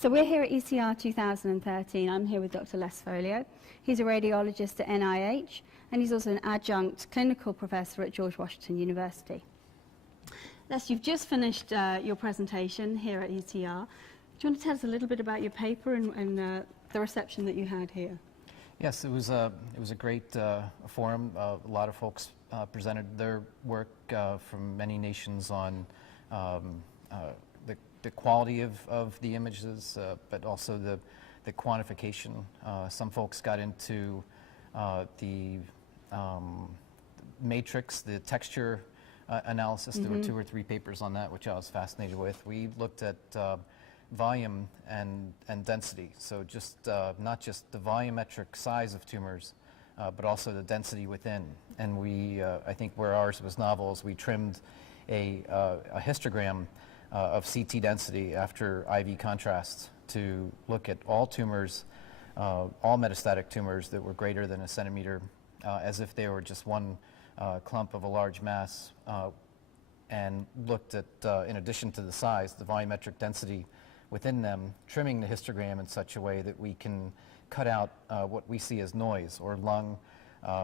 So we're here at ECR 2013. I'm here with Dr. Les Folio. He's a radiologist at NIH, and he's also an adjunct clinical professor at George Washington University. Les, you've just finished your presentation here at ECR. Do you want to tell us a little bit about your paper and the reception that you had here? Yes, it was a great forum. A lot of folks presented their work from many nations on the quality of the images, but also the quantification. Some folks got into the matrix, the texture analysis. There were 2 or 3 papers on that, which I was fascinated with. We looked at volume and density, so just not just the volumetric size of tumors, but also the density within. And we, I think where ours was novel is we trimmed a histogram of CT density after IV contrast to look at all tumors, all metastatic tumors that were greater than a centimeter, as if they were just one clump of a large mass, and looked at, in addition to the size, the volumetric density within them, trimming the histogram in such a way that we can cut out what we see as noise or lung,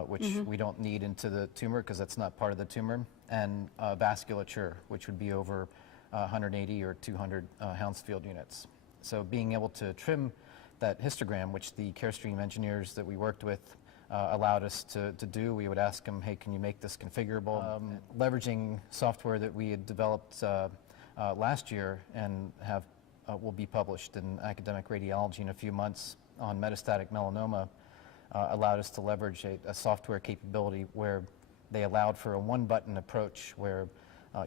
which we don't need into the tumor because that's not part of the tumor, and vasculature, which would be over 180 or 200 Hounsfield units. So being able to trim that histogram, which the Carestream engineers that we worked with allowed us to do, we would ask them, hey, can you make this configurable? Leveraging software that we had developed last year and will be published in Academic Radiology in a few months on metastatic melanoma, allowed us to leverage a software capability where they allowed for a one-button approach where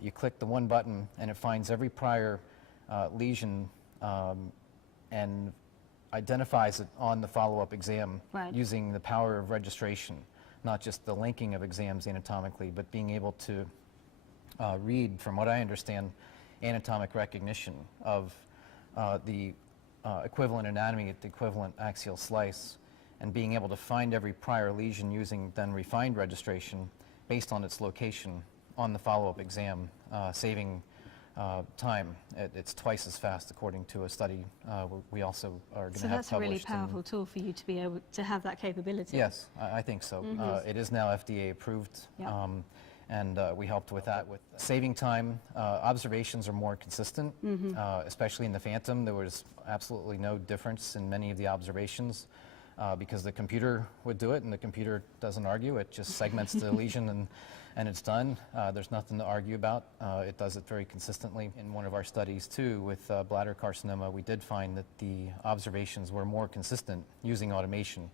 you click the one button and it finds every prior lesion and identifies it on the follow-up exam using the power of registration, not just the linking of exams anatomically, but being able to read, from what I understand, anatomic recognition of the equivalent anatomy at the equivalent axial slice, and being able to find every prior lesion using then refined registration based on its location on the follow-up exam, saving time. It's twice as fast according to a study we also are going to have published. So that's a really powerful tool for you to be able to have that capability. Yes, I think so. It is now FDA approved, and we helped with that. With saving time, observations are more consistent, especially in the Phantom. There was absolutely no difference in many of the observations because the computer would do it, and the computer doesn't argue. It just segments the lesion and it's done. There's nothing to argue about. It does it very consistently. In one of our studies too with bladder carcinoma, we did find that the observations were more consistent using automation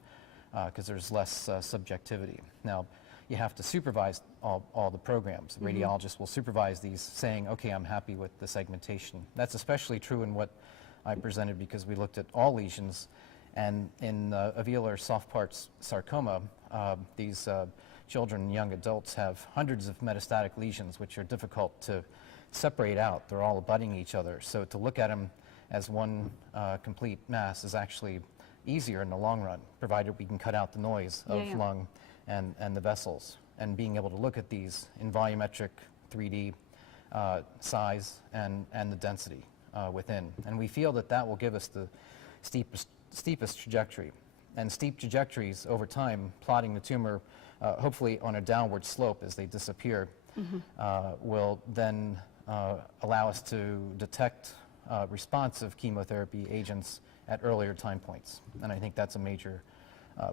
because there's less subjectivity. Now, you have to supervise all the programs. The radiologist will supervise these, saying, okay, I'm happy with the segmentation. That's especially true in what I presented because we looked at all lesions, and in alveolar soft parts sarcoma, these children and young adults have hundreds of metastatic lesions which are difficult to separate out. They're all abutting each other. So to look at them as one complete mass is actually easier in the long run, provided we can cut out the noise of lung and the vessels, and being able to look at these in volumetric 3D size and the density within. And we feel that that will give us the steepest trajectory. And steep trajectories over time, plotting the tumor hopefully on a downward slope as they disappear, will then allow us to detect responsive chemotherapy agents at earlier time points. And I think that's a major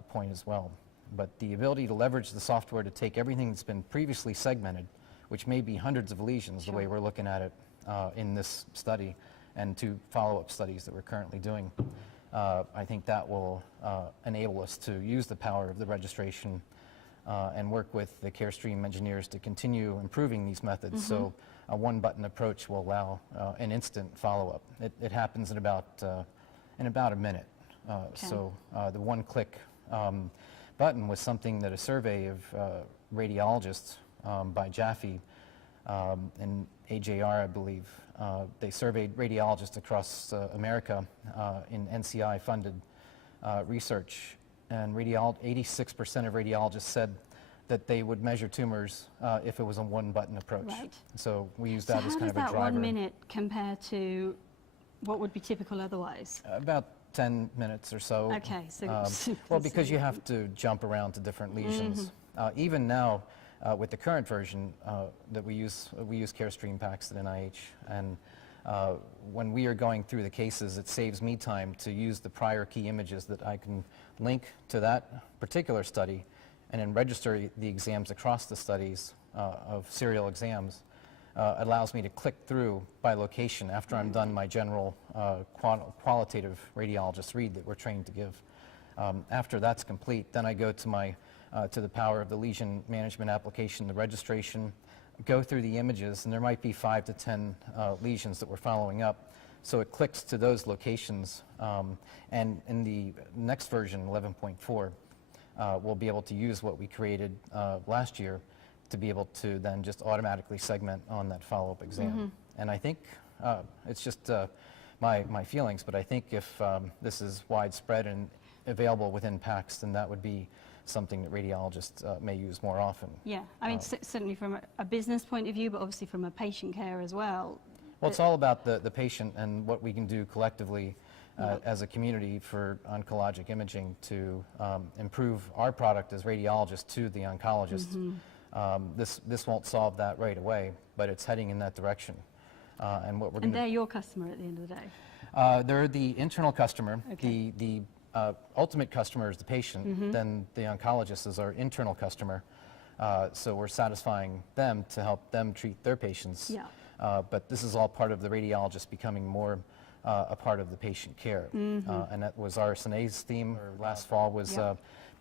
point as well. But the ability to leverage the software to take everything that's been previously segmented, which may be hundreds of lesions the way we're looking at it in this study, and 2 follow-up studies that we're currently doing, I think that will enable us to use the power of the registration and work with the Carestream engineers to continue improving these methods. So a one-button approach will allow an instant follow-up. It happens in about a minute. So the one-click button was something that a survey of radiologists by Jaffe and AJR, I believe, they surveyed radiologists across America in NCI-funded research, and 86% of radiologists said that they would measure tumors if it was a one-button approach. Right. So we use that as kind of a driver. So how does that 1 minute compare to what would be typical otherwise? About 10 minutes or so. Okay, so well, because you have to jump around to different lesions. Even now, with the current version that we use Carestream packs at NIH, and when we are going through the cases, it saves me time to use the prior key images that I can link to that particular study, and then register the exams across the studies of serial exams. Allows me to click through by location after I'm done my general qualitative radiologist read that we're trained to give. After that's complete, then I go to my to the power of the lesion management application, the registration, go through the images, and there might be 5 to 10 lesions that we're following up. So it clicks to those locations, and in the next version, 11.4, we'll be able to use what we created last year to be able to then just automatically segment on that follow-up exam. And I think it's just my feelings, but I think if this is widespread and available within PACS, then that would be something that radiologists may use more often. Yeah, I mean, certainly from a business point of view, but obviously from a patient care as well. Well, it's all about the patient and what we can do collectively as a community for oncologic imaging to improve our product as radiologists to the oncologists. This won't solve that right away, but it's heading in that direction. And what we're And they're your customer at the end of the day? They're the internal customer. Okay. The ultimate customer is the patient, then the oncologist is our internal customer. So we're satisfying them to help them treat their patients. Yeah. But this is all part of the radiologist becoming more a part of the patient care. And that was RSNA's theme last fall was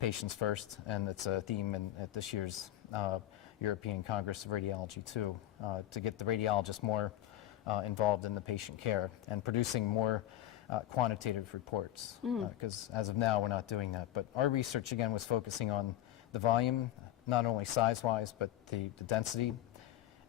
patients first, and it's a theme at this year's European Congress of Radiology too, to get the radiologist more involved in the patient care and producing more quantitative reports, because as of now we're not doing that. But our research again was focusing on the volume, not only size-wise, but the density,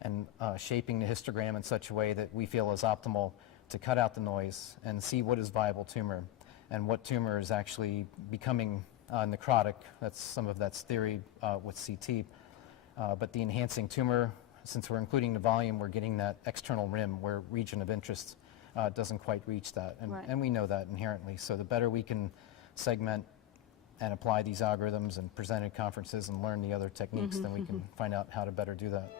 and shaping the histogram in such a way that we feel is optimal to cut out the noise and see what is viable tumor and what tumor is actually becoming necrotic. That's theory with CT. But the enhancing tumor, since we're including the volume, we're getting that external rim where region of interest doesn't quite reach that. And we know that inherently. So the better we can segment and apply these algorithms and present at conferences and learn the other techniques, then we can find out how to better do that.